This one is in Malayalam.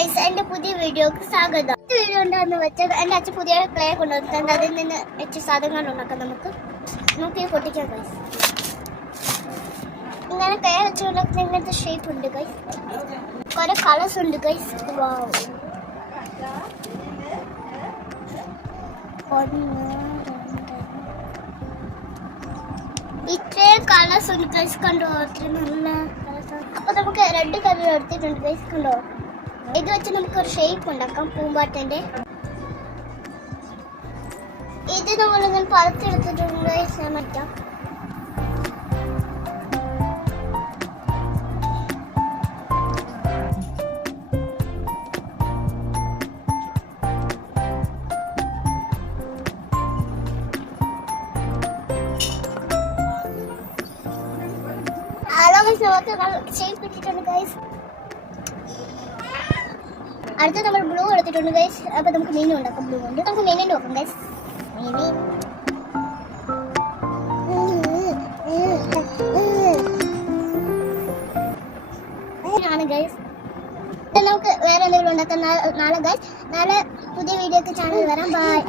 ഗൈസ്, എന്റെ പുതിയ വീഡിയോക്ക് സ്വാഗതം. വീഡിയോ എന്താന്ന് വെച്ചാൽ എന്റെ അച്ഛൻ പുതിയ ക്ലേ കൊണ്ടുവന്നിട്ടുണ്ട്. അതിൽ നിന്ന് വെച്ച് സാധനങ്ങൾ ഉണ്ടാക്കാം. നമുക്ക് പൊട്ടിക്കാം ഗൈസ്. ഇങ്ങനെ ക്ലേ വെച്ചുണ്ടാക്കുന്ന ഇങ്ങനത്തെ ഷേപ്പ് ഉണ്ട് ഗൈസ്. കുറെ കളേഴ്സ് ഉണ്ട് ഗൈസ്. ഇത്രയും കളേഴ്സ് ഉണ്ട് ഗൈസ്. കണ്ടോ, അത്രയും നല്ല കളേഴ്സ്. അപ്പൊ നമുക്ക് റെഡ് കളർ എടുത്തിട്ടുണ്ട് ഗൈസ്. കണ്ടോ, ഇത് വെച്ച് നമുക്ക് ഒരു ഷേപ്പ് ഉണ്ടാക്കാം, പൂമ്പാറ്റന്റെ. ഇത് നമ്മളിങ്ങനെ പറിച്ചെടുത്തിട്ടുണ്ട് ഗൈസ്. ഞാൻ മാറ്റാം. ഷേപ്പ് ഇട്ടിട്ടുണ്ട് ഗൈസ്. അടുത്ത നമ്മൾ ബ്ലൂ എടുത്തിട്ടുണ്ട് ഗൈസ്. അപ്പൊ നമുക്ക് മീനും ഉണ്ടാക്കാം. ബ്ലൂ കൊണ്ട് നമുക്ക് മീനിന്റെ നോക്കാം ഗൈസ്. ആണ് ഗൈസ്. നമുക്ക് വേറെ എന്തെങ്കിലും ഉണ്ടാക്കാം നാളെ ഗൈസ്. നാളെ പുതിയ വീഡിയോക്ക് ചാനൽ വരാം. ബൈ.